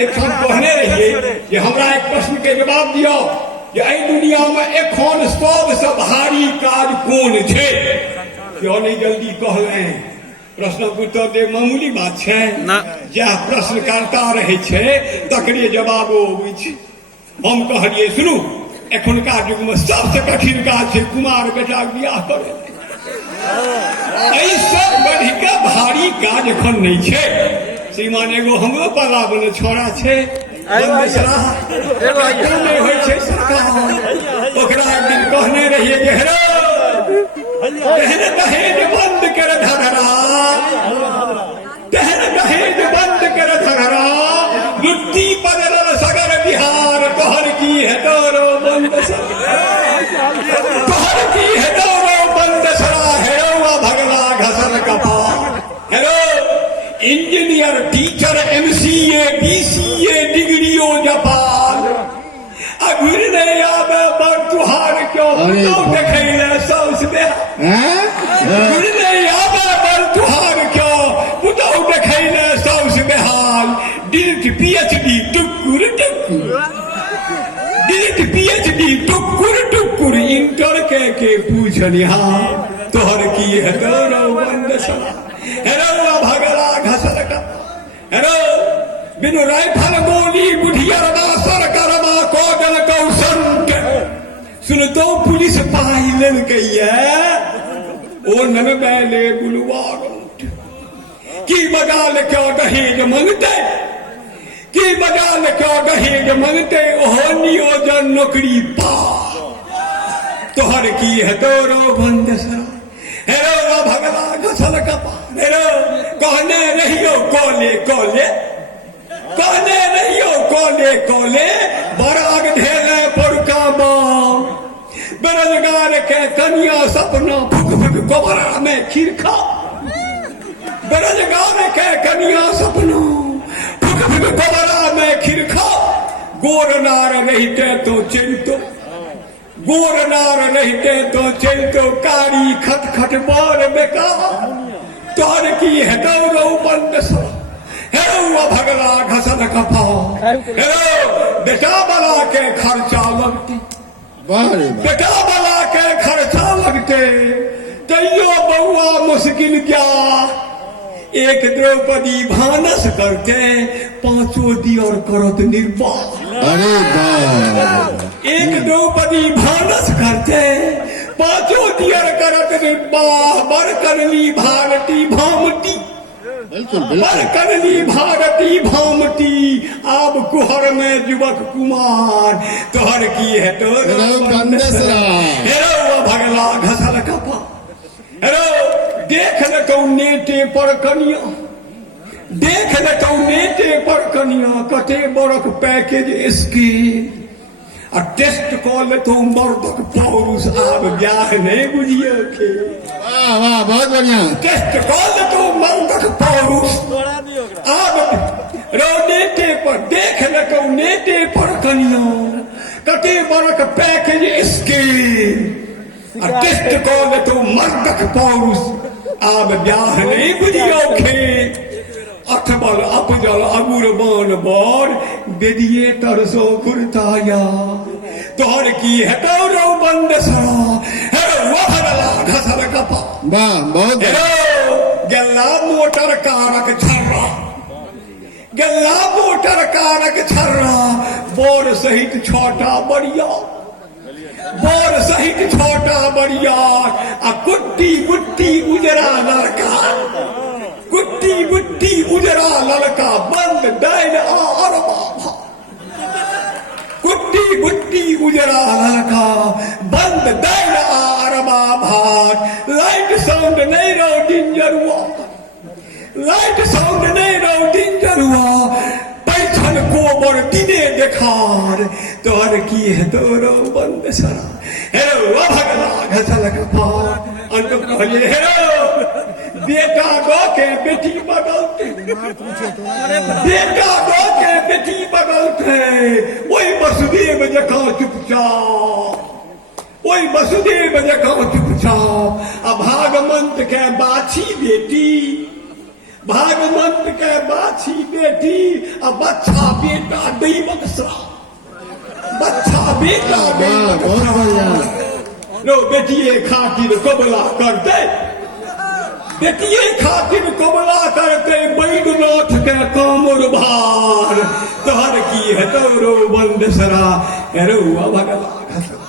एक हम कहने रहिए कि हमरा एक प्रश्न के जवाब दियो कि एहि दुनिया में एखन सबसे भारी काज कोन छै? क्यों नहीं जल्दी कहले? प्रश्नक उत्तर दे मामूली बात छै ना, जह प्रश्न करता रहे छै तकरे जवाबो अबै छै। हम कहलिए सुनू, एखुनका युग में सबसे कठिन काज छै कुमार बेटा के बियाह करे। सब बढ़ के भारी काज एखन नहीं छै। श्रीमान एगो हमरो पाला बने छोड़ा छै, ओकरा एक दिन कहने रहिए कि हेरो दहेज बंद कर धरा, दहेज बंद कर धरा, लुट्टी पड़ल सगर बिहार, तोहर की है तोरो बंद तोहर की है तोरो बंद सरा, हेरो भगला घसल कपार। हेरो इंजीनियर टीचर MCA BCA डिग्रियो जापान, अघुर नहीं आवे पर तुहार क्यों देखे सौस में, अघुर नहीं आवे पर तुहार क्यों पुतौ देखे सौस बेहाल। डिलीट PhD टुकुर टुकुर, डिलीट PhD टुकुर टुकुर, इंटर के पूछनिहा तोहर की है तोरो बंद सरा, हेरो भगला घसल का। हेरो बिनु राइफल गोली बुढ़िया सर करमा कोदल कौशंट, सुनतो पुलिस पाई लेल गई ओ नन बैले बुलवार की बगाल क्यों दहेज मांगते, की बगाल क्यों दहेज मांगते, ओहो नियोजन नौकरी पा, तोहर की है तोरो बंद सरा, हेरो भगला घसल कपा। हेरो कहने रहियो कोले कोले, कहने रहियो कोले कोले, बराग ढेले पड़का बाम, बेरोजगार के कन्या सपना फुक फुक कोबरा में खीर खा, बेरोजगार के कन्या सपना फुक फुक कोबरा में खीर खा। गोर नार रहते तो चिंतो, गोर नार रहते तो चलतो, कारी खट खट बार बेकार, तोहर की है दौड़ो बंद सरा, हेरो भगला घसल कपा। हेरो बेटा बला के खर्चा लगते, बेटा बला के खर्चा लगते, तैयो बउआ मुश्किल क्या, एक द्रौपदी भानस करते, पांचों दियर करत निर्वाह। अरे वाह, एक द्रौपदी भानस करते, पांचों दियर करत निर्वाह। बर करली भारती भामती, बर करली भारती भामती, आब कुहर में युवक कुमार, तोहर की है तोरो बंद सरा, हेरो भगला घसल कपा। हेरो देख लेतो नेटे पर कनिया, देख लेतो नेटे पर कनिया, कटे बरक package scheme, a test call लेतो मर्दक पौरुष, आब ब्याह नहीं बुझिए के। वाह वाह, बहुत बढ़िया। टेस्ट कॉल लेतो मर्दक पौरुष, आब रो नेटे पर, देख लेतो नेटे पर कनिया, कटे बरक package scheme, a test call लेतो मर्दक पौरुष, आब ब्याह नहीं बुझियो खे। अठबल अपजल अगुर बान बर, बेदिए तरसो कुर्ताया, तोहर की है तोरो बंद सरा, हेरो भगला घसल कपा। वाह, बहुत हेरो गल्ला मोटर कारक छर्रा, गल्ला मोटर कारक छर्रा, बोर सहित छोटा बड़िया, बोर सहित छोटा बड़िया, आ कुट्टी बुट्टी उजरा लड़का, कुट्टी बुट्टी उजरा लड़का, बंद डायल अरबा, कुट्टी बुट्टी उजरा लड़का, बंद डायल अरबा भात। लाइट साउंड नहीं रो डिंजर हुआ, लाइट साउंड नहीं रो डिंजर हुआ, पैछन कोबर दिने देखार, तोहर की है तोरो बंद सरा, हेरो भगला घसल कपार। अंत कहलिए हेरो बेटा गो के बेटी बगलते, बेटा गो के बेटी बगलते, वही वसुदेव जका चुपचाप, वही वसुदेव जका चुपचाप। आ भागवंत के बाछी बेटी, भागवंत के बाछी बेटी और बच्चा बेटा दैवक श्राप बच्चा बेटा वाह बहुत बढ़िया नो बेटिए खातिर कबला करते बेटिए खातिर कबला करते बैद्यनाथ के कामर भार तोहर की है तोरो बंद सरा हेरो भगला